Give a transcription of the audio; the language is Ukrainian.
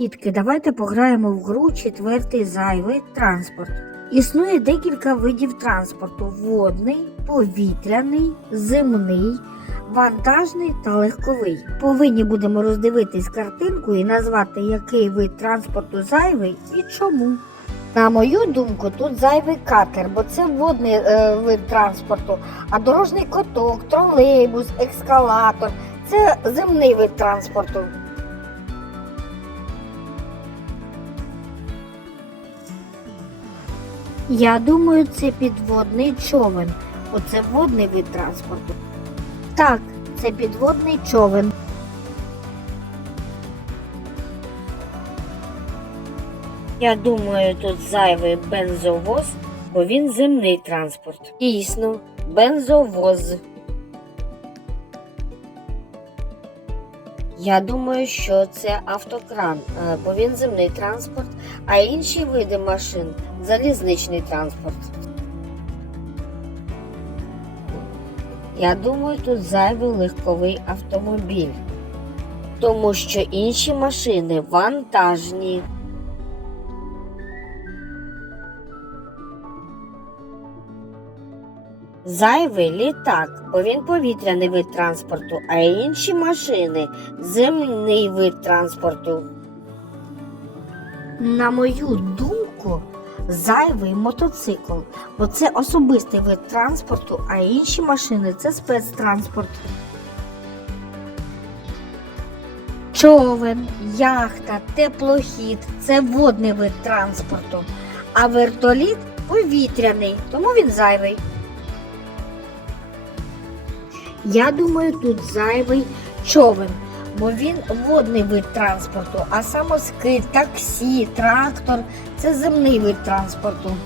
Дітки, давайте пограємо в гру четвертий зайвий транспорт. Існує декілька видів транспорту: водний, повітряний, земний, вантажний та легковий. Повинні будемо роздивитись картинку і назвати, який вид транспорту зайвий і чому. На мою думку, тут зайвий катер, бо це водний е, вид транспорту, а дорожній коток, тролейбус, ескалатор це земний вид транспорту. Я думаю, це підводний човен. Оце водний вид транспорту. Так, це підводний човен. Я думаю, тут зайвий бензовоз, бо він земний транспорт. Дійсно, бензовоз. Я думаю, що це автокран, е, бо він земний транспорт, а інші види машин залізничний транспорт. Я думаю, тут зайвий легковий автомобіль, тому що інші машини вантажні. Зайвий літак, бо він повітряний вид транспорту, а інші машини земний вид транспорту. На мою думку, зайвий мотоцикл, бо це особистий вид транспорту, а інші машини це спецтранспорт. Човен, яхта, теплохід це водний вид транспорту, а вертоліт повітряний, тому він зайвий. Я думаю, тут зайвий човен, бо він водний вид транспорту, а самоскид, таксі, трактор це земний вид транспорту.